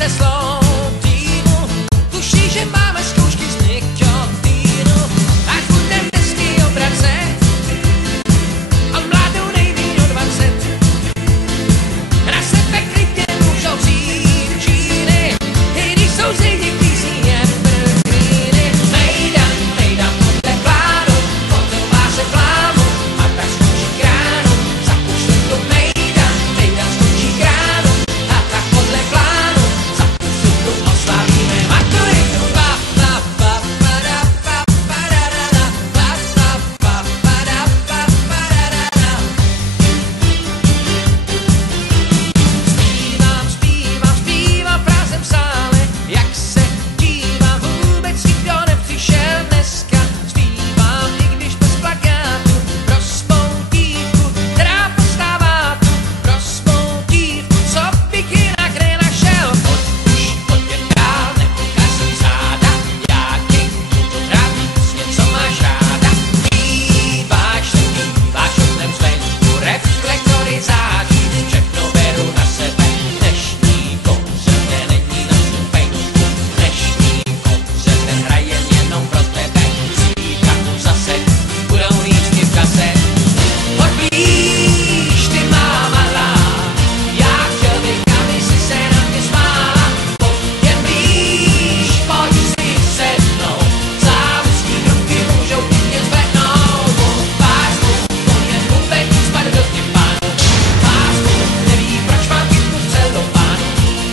se slov týmu, tuší, že máme zkoušky z nikotínu. A chudnem desky obrace, a mladou nejmíň o 20. Na sebe klidně můžou vzít džíny, i když jsou z lidí písní jen prvníny. Mejdan, mejdan podle plánu, potom váže plánu, a tak skončí kránu. Zapuštěn to mejdan, mejdan skončí kránu, a tak podle plánu, zapuštěn to oslavíme maturitu. Pa, pa, pa, pa, da, pa, pa, da, da, da, pa, pa, pa, pa, da, pa, pa, da, da, da. Zpívám frázem v sále, jak se dívám, vůbec nikdo nepřišel dneska. Zpívám, i když bez plakátu, pro svou dívku, která postává tu, pro svou dívku, co bych jinak nenašel. Pojď jen dál, neukazuj záda, já ti budu hrát něco máš ráda. Zpíváš, oknem zvenku, reflektory září, všechno beru na sebe. Dnešní koncert není na stupenku, dnešní koncert hrajem jenom pro tebe. Zítra tu zase budou lístky v kase. Pojď blíž, ty má malá, já chtěl bych, aby si se na mě smála. Pojď jen blíž, pojď si se mnou, závistní ruky můžou klidně zvednout. Pásku, to jen vůbec spadl do vtipánu. Pásku, neví, proč mám kytku v celopánu.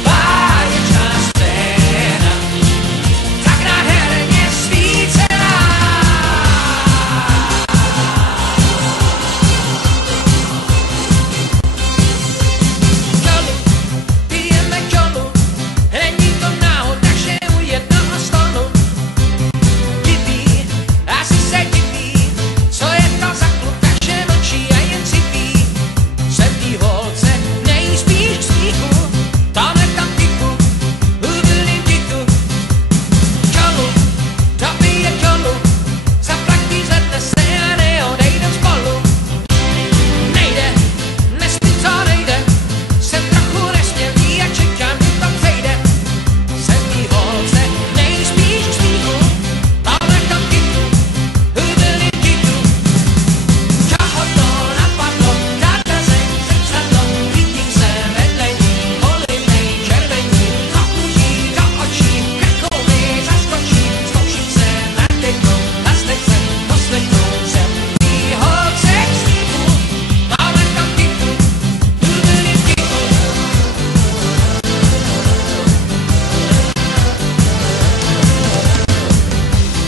Báječná scéna, tak nádherně svícená. Čolu, pijeme čolu, není to náhoda, že u jednoho stolu. Diví, asi se diví, co je to za kluka, že mlčí a jen cipí. Jsem tý holce nejspíš k smíchu, tamhle tam tiku, ubylim tiku. Čolu, dobije čolu, zaplatí, zvedne se a neodejdem spolu. Nejde, nesmí, co nejde, jsem trochu nesmělý a čekám, kdy to přejde. Jsem tý holce nejspíš k smíchu, tamhle tam tiku, ubylim tiku. Čaho to napadlo, táta zeň, zrcadlo, vidím se vedle ní, polivnej, červení, do uší, do očí, krkou mi zaskočí, zkouším se nadechnout, poslechnout jsem tý holce k smíchu, tamhle tam tiku, ubylim tiku.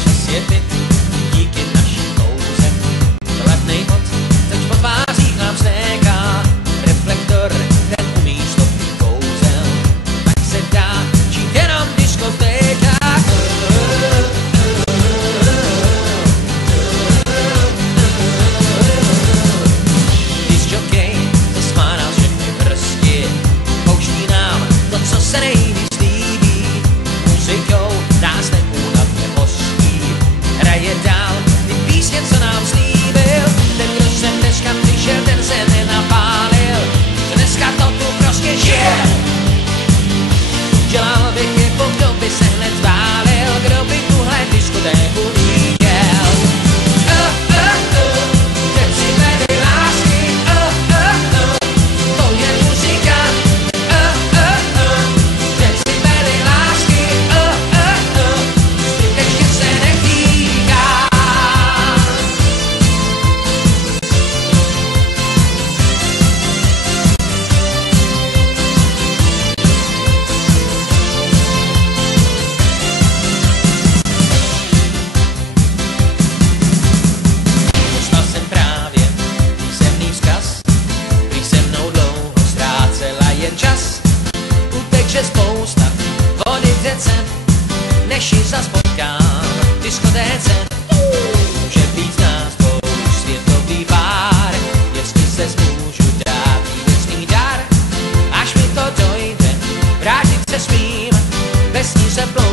Čas je byt, díky naší kouze, hladnej od, teď po tvářích nám stéká reflektor, ten umí stopit kouzel, tak se dá žít jenom diskotéka. Discjockey zasmá nás všechny prsti, pouští nám to, co se nejvíc líbí, muzikou nás neúnavně hostí, hraje dál ty písně, co nám slíbil. Ten, kdo sem dneska přišel, ten se nenapálil, že dneska to tu prostě žije. Dělal bych chybu, kdo by se hned zválil, kdo by tuhle diskotéku viděl. Decibely lásky, to je muzika. Decibely lásky, zbytečně se netýká. Dostal jsem právě písemný vzkaz, prý se mnou dlouho ztrácela jen čas. Uteče spousta vody v řece, než ji zas potkám v diskotéce. Může být z nás dvou světový pár, jestli se zmůžu dát jí věcný dar. Až mi to dojde, vrátit se smím, bez ní se plou.